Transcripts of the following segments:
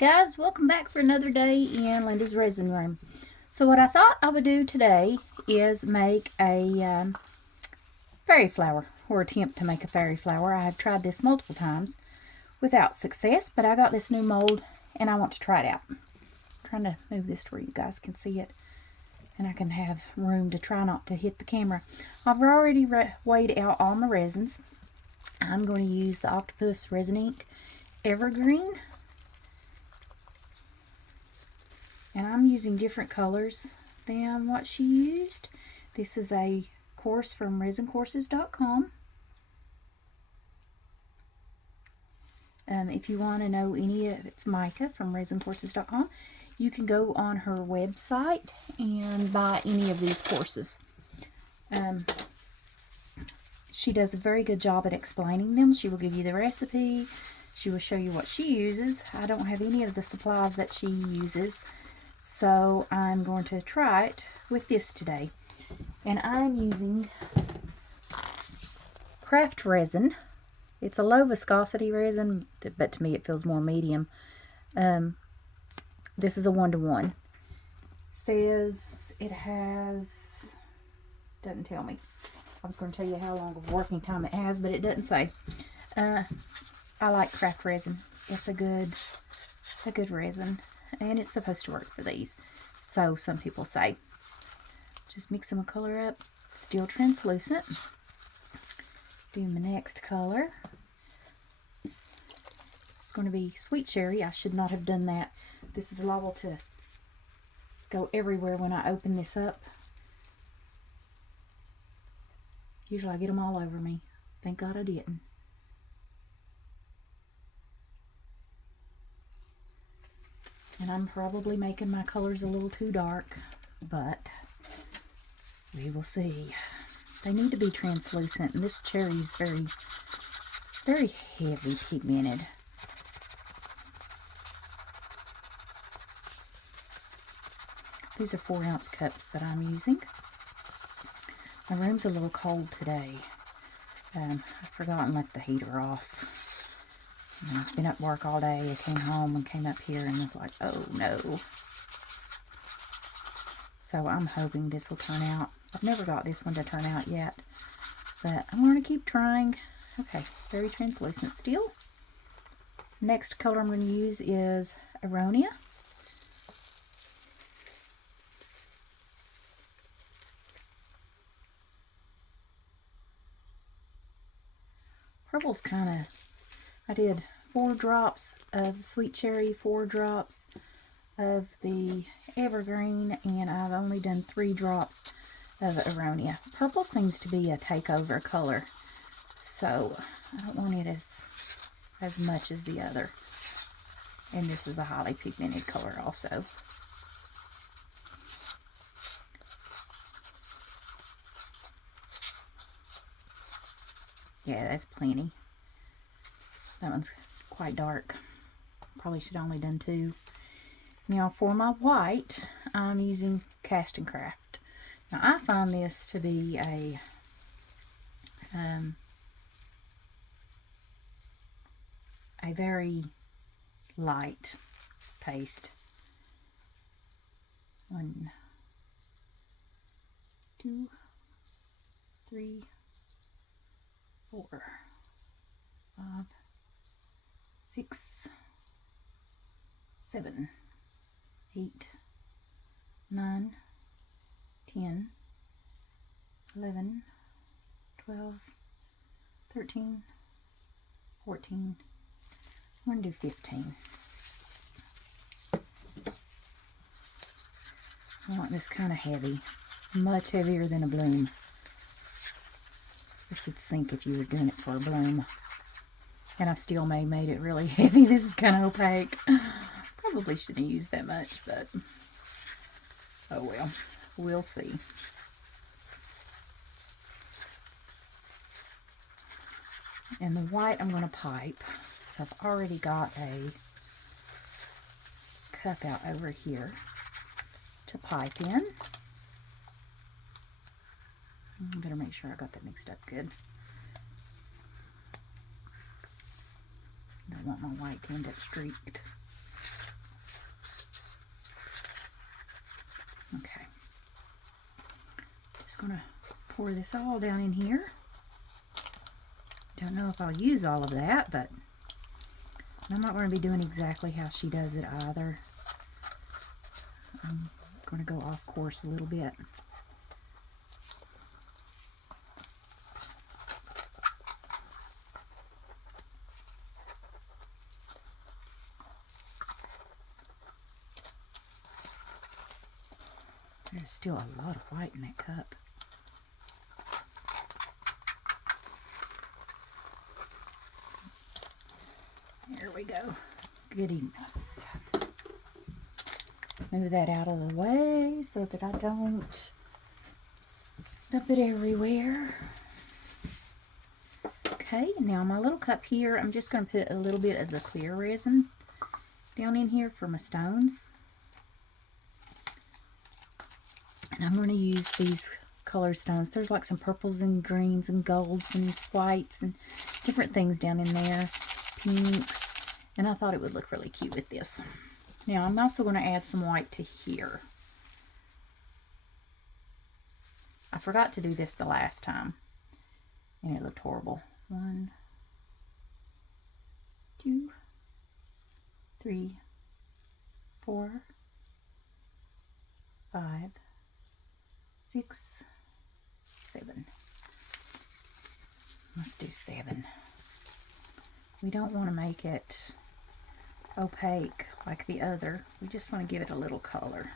guys, welcome back for another day in Linda's Resin Room. So what I thought I would do today is make a fairy flower, or attempt to make a fairy flower. I have tried this multiple times without success, but I got this new mold and I want to try it out. I'm trying to move this to where you guys can see it and I can have room to try not to hit the camera. I've already weighed out all my resins. I'm going to use the Octopus Resin Ink Evergreen. And I'm using different colors than what she used. This is a course from resincourses.com. If you want to know any of it's Micah from resincourses.com, you can go on her website and buy any of these courses. She does a very good job at explaining them. She will give you the recipe. She will show you what she uses. I don't have any of the supplies that she uses, so I'm going to try it with this today. And I'm using craft resin. It's a low viscosity resin, but to me it feels more medium. This is a 1-to-1. Says it has, doesn't tell me. I was going to tell you how long of working time it has, but it doesn't say. I like craft resin. It's a good resin. And it's supposed to work for these, so some people say. Just mix some color up, still translucent. Do my next color. It's going to be sweet cherry. I should not have done that. This is liable to go everywhere when I open this up. Usually I get them all over me. Thank God I didn't. And I'm probably making my colors a little too dark, but we will see. They need to be translucent, and this cherry is very, very heavy pigmented. These are 4-ounce cups that I'm using. My room's a little cold today. I forgot and left the heater off. I've been at work all day. I came home and came up here and was like, oh no. So I'm hoping this will turn out. I've never got this one to turn out yet, but I'm going to keep trying. Okay, very translucent still. Next color I'm going to use is Aronia. Purple's kind of, I did 4 drops of the sweet cherry, 4 drops of the evergreen, and I've only done 3 drops of Aronia. Purple seems to be a takeover color, so I don't want it as much as the other. And this is a highly pigmented color also. Yeah, that's plenty. That one's quite dark. Probably should have only done 2. Now for my white, I'm using Cast and Craft. Now I find this to be a very light paste. 1, 2, 3, 4, 5, 6, 7, 8, 9, 10, 11, 12, 13, 14. I'm going to do 15. I want this kind of heavy, much heavier than a bloom. This would sink if you were doing it for a bloom. And I still made it really heavy. This is kind of opaque. Probably shouldn't have used that much, but oh well. We'll see. And the white I'm going to pipe. So I've already got a cup out over here to pipe in. I better make sure I got that mixed up good. Don't want my white to end up streaked. going to pour this all down in here. Don't know if I'll use all of that, but I'm not going to be doing exactly how she does it either. I'm going to go off course a little bit. There's still a lot of white in that cup. There we go. Good enough. Move that out of the way so that I don't dump it everywhere. Okay, now my little cup here, I'm just going to put a little bit of the clear resin down in here for my stones. And I'm going to use these color stones. There's like some purples and greens and golds and whites and different things down in there. Pinks. And I thought it would look really cute with this. Now I'm also going to add some white to here. I forgot to do this the last time. And it looked horrible. 1, 2, 3, 4, 5, 6, 7. Let's do 7. We don't want to make it opaque like the other. We just want to give it a little color.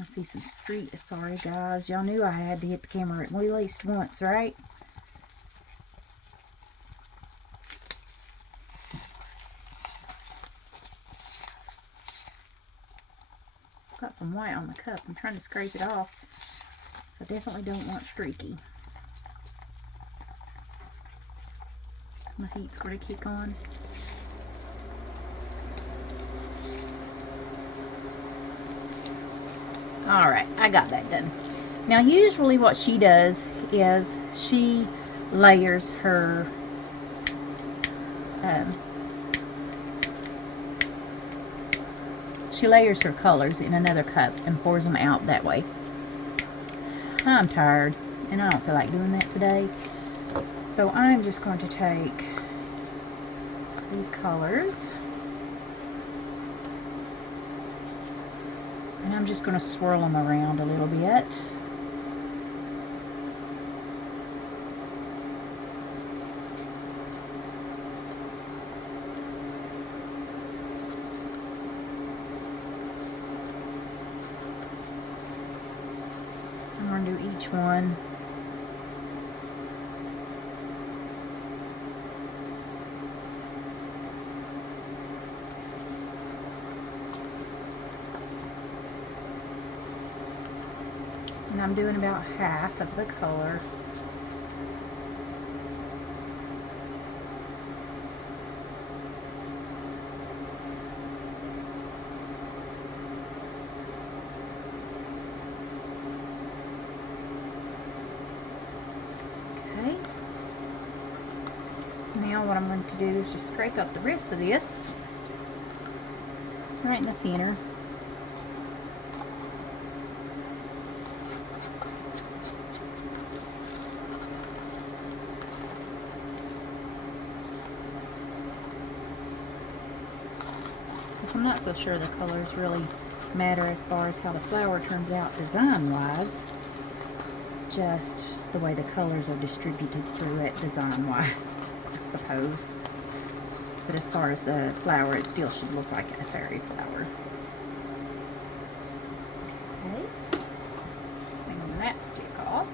I see some street. Sorry guys, y'all knew I had to hit the camera at least once, right? Got some white on the cup. I'm trying to scrape it off, so I definitely don't want streaky. My heat's going to kick on. Alright, I got that done. Now usually what she does is she layers her colors in another cup and pours them out that way. I'm tired and I don't feel like doing that today. So I'm just going to take these colors and I'm just going to swirl them around a little bit. I'm going to do each one. And I'm doing about half of the color. Okay. Now what I'm going to do is just scrape up the rest of this. Right in the center. I'm not so sure the colors really matter as far as how the flower turns out design-wise. Just the way the colors are distributed through it design-wise, I suppose. But as far as the flower, it still should look like a fairy flower. Okay. Hang that stick off.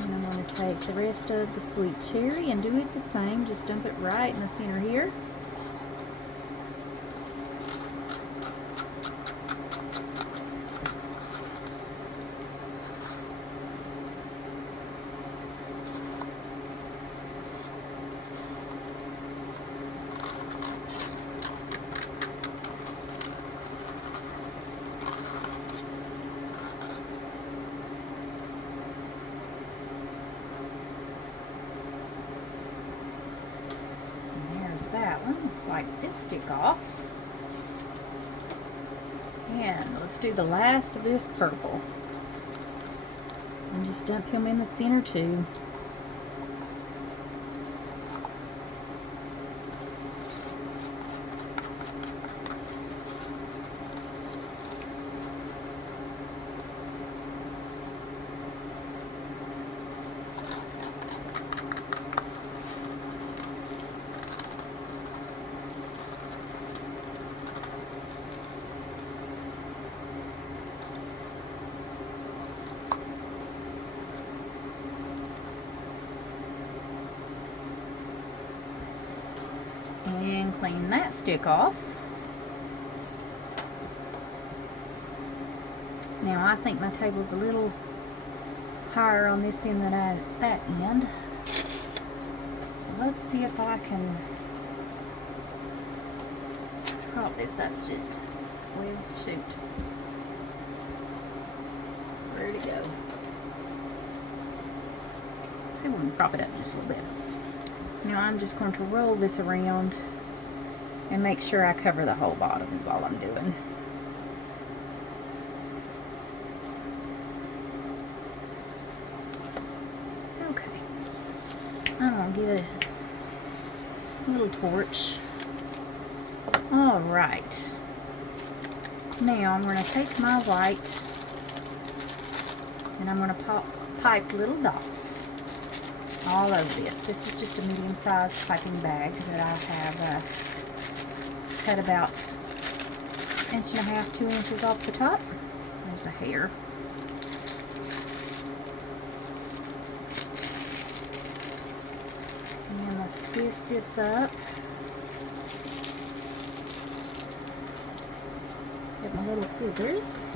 And I'm going to take the rest of the sweet cherry and do it the same. Just dump it right in the center here. Let's wipe this stick off. And let's do the last of this purple. And just dump him in the center too. And clean that stick off. Now I think my table's a little higher on this end than that end. So let's see if I can prop this up just, well, shoot. Where'd it go? See if we can prop it up just a little bit. Now I'm just going to roll this around and make sure I cover the whole bottom is all I'm doing. Okay. I'm going to give it a little torch. Alright. Now I'm going to take my white and I'm going to pipe little dots all over this. This is just a medium-sized piping bag that I have cut about 1.5 inches, 2 inches off the top. There's a hair. And let's twist this up. Get my little scissors.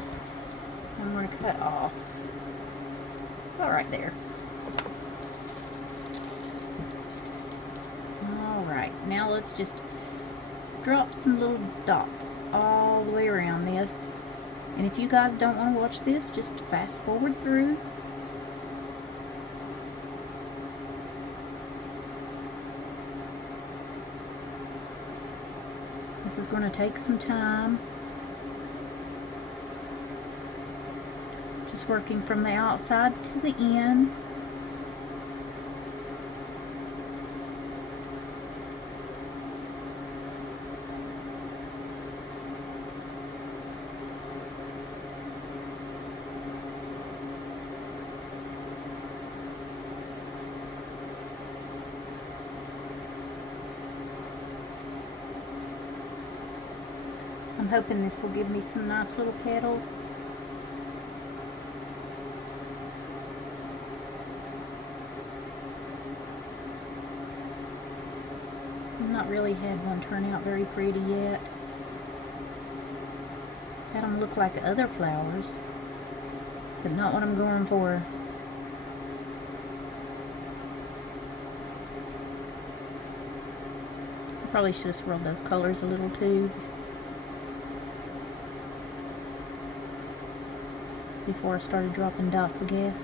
I'm going to cut off about right there. Alright, now let's just drop some little dots all the way around this. And if you guys don't want to watch this, just fast forward through. This is going to take some time. Just working from the outside to the end. I'm hoping this will give me some nice little petals. I've not really had one turn out very pretty yet. Had them look like other flowers, but not what I'm going for. I probably should have swirled those colors a little too before I started dropping dots, I guess.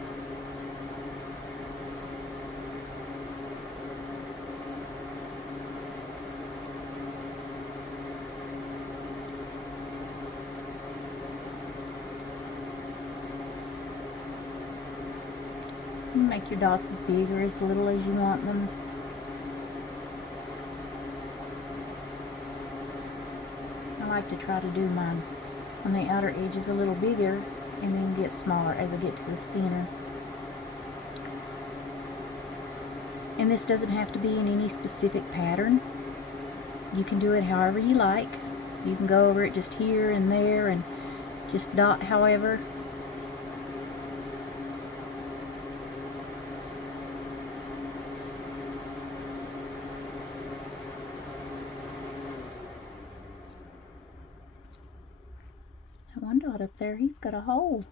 You make your dots as big or as little as you want them. I like to try to do mine on the outer edges a little bigger and then get smaller as I get to the center. And this doesn't have to be in any specific pattern. You can do it however you like. You can go over it just here and there and just dot however. One dot up there, he's got a hole.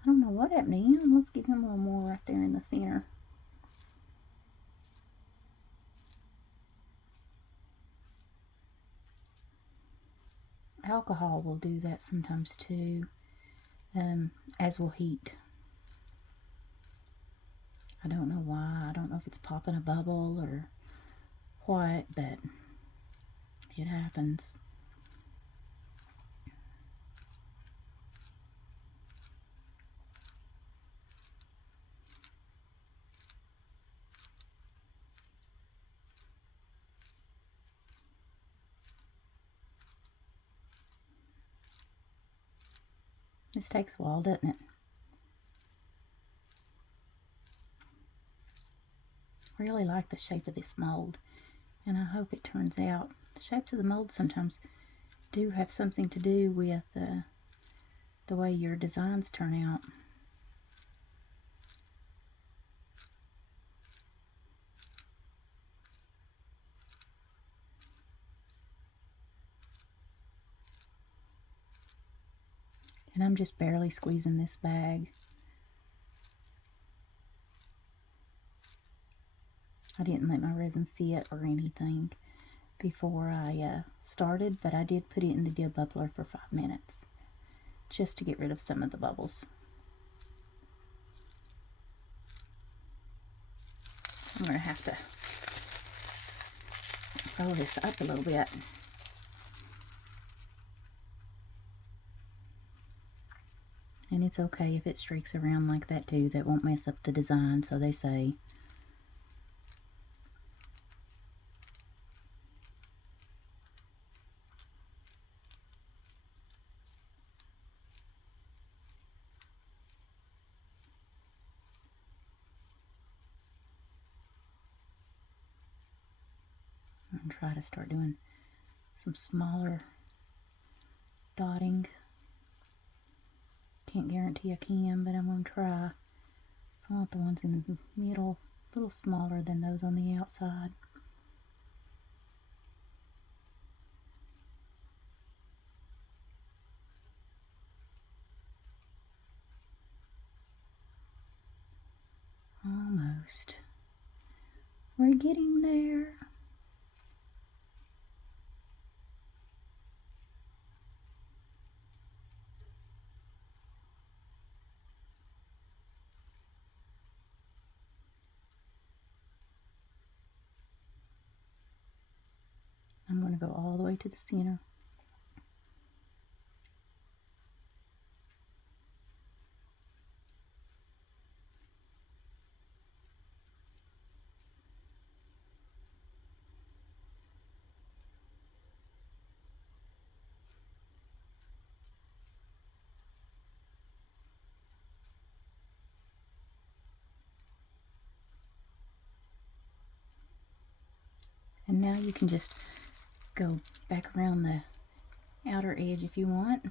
I don't know what happened to him. Let's give him a little more right there in the center. Alcohol will do that sometimes too, as will heat. I don't know why. I don't know if it's popping a bubble or what, but it happens. This takes a while, doesn't it? I really like the shape of this mold, and I hope it turns out. The shapes of the mold sometimes do have something to do with the way your designs turn out. And I'm just barely squeezing this bag. I didn't let my resin sit or anything before I started, but I did put it in the debubbler for 5 minutes just to get rid of some of the bubbles. I'm going to have to roll this up a little bit. And it's okay if it streaks around like that too. That won't mess up the design, so they say. I'm going to try to start doing some smaller dotting. Can't guarantee I can, but I'm going to try. So I want the ones in the middle a little smaller than those on the outside. Almost. We're getting there. I'm going to go all the way to the center. And now you can just go back around the outer edge if you want.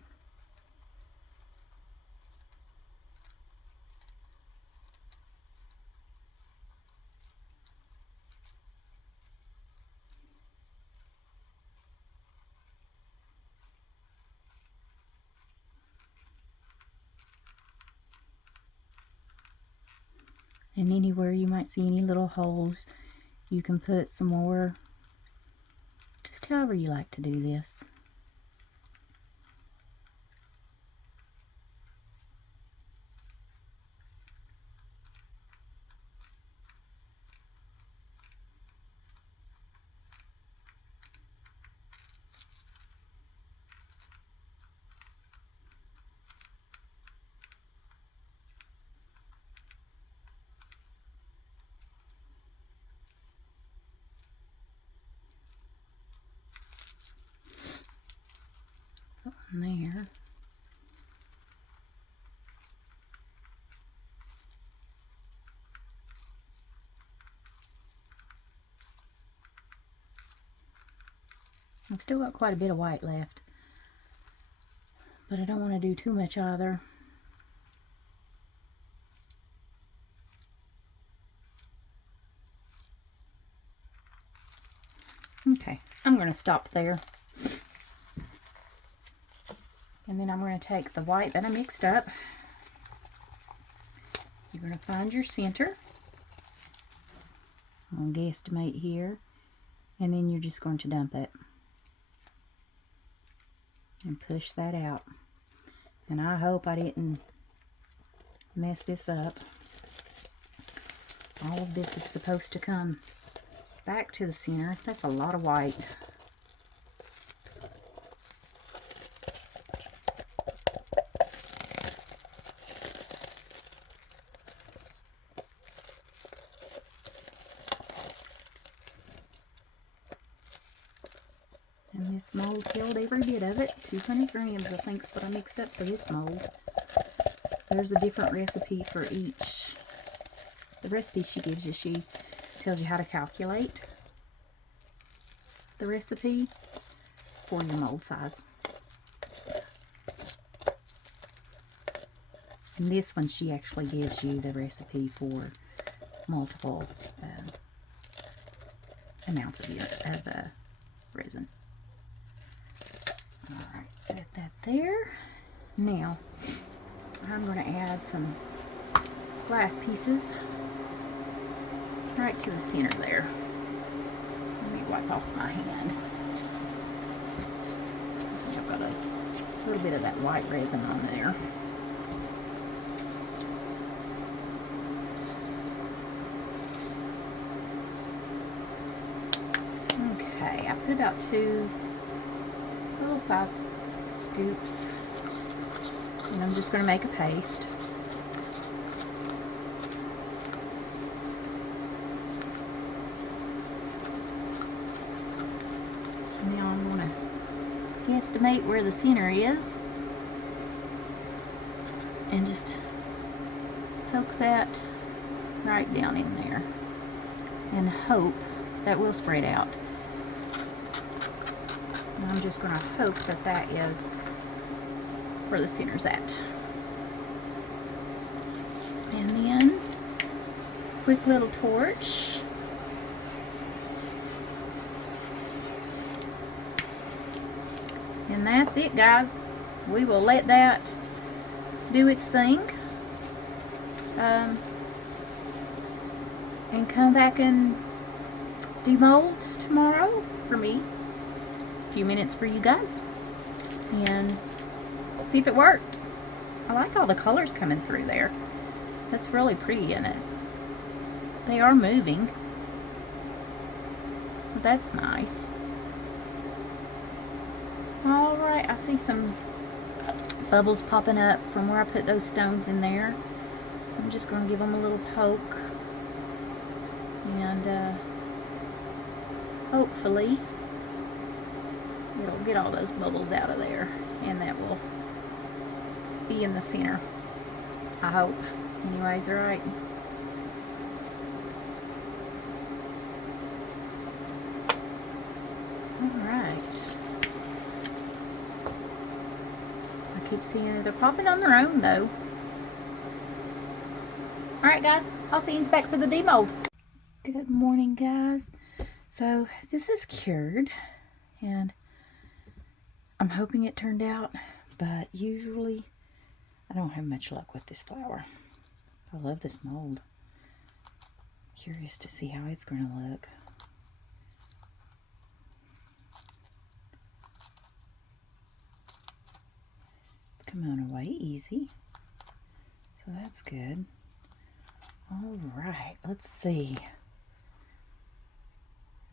And anywhere you might see any little holes, you can put some more, just however you like to do this. Put one there. I've still got quite a bit of white left, but I don't want to do too much either. Okay, I'm going to stop there. And then I'm going to take the white that I mixed up. You're going to find your center. I'm going to guesstimate here. And then you're just going to dump it. And push that out. And I hope I didn't mess this up. All of this is supposed to come back to the center. That's a lot of white. This mold held every bit of it. 200 grams, I think, is what I mixed up for this mold. There's a different recipe for each. The recipe she gives you, she tells you how to calculate the recipe for your mold size. And this one, she actually gives you the recipe for multiple amounts of resin. Alright, set that there. Now, I'm going to add some glass pieces right to the center there. Let me wipe off my hand. I've got a little bit of that white resin on there. Okay, I put about 2 little size scoops, and I'm just going to make a paste. Now I'm going to guesstimate where the center is and just poke that right down in there and hope that will spread out. And I'm just going to hope that that is where the center's at. And then, quick little torch. And that's it, guys. We will let that do its thing. And come back and demold tomorrow for me. A few minutes for you guys. And see if it worked. I like all the colors coming through there. That's really pretty in it. They are moving. So that's nice. Alright, I see some bubbles popping up from where I put those stones in there. So I'm just going to give them a little poke. And hopefully it'll get all those bubbles out of there. And that will be in the center. I hope. Anyways, alright. Alright. I keep seeing they're popping on their own though. Alright guys, I'll see you back for the demold. Good morning guys. So this is cured and I'm hoping it turned out, but usually I don't have much luck with this flower. I love this mold. Curious to see how it's going to look. It's coming away easy, so that's good. Alright, let's see.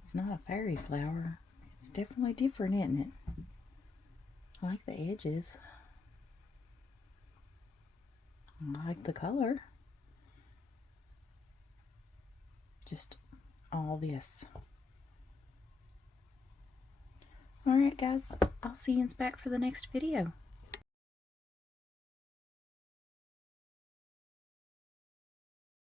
It's not a fairy flower. It's definitely different, isn't it? I like the edges. I like the color. Just all this. Alright guys, I'll see you back for the next video.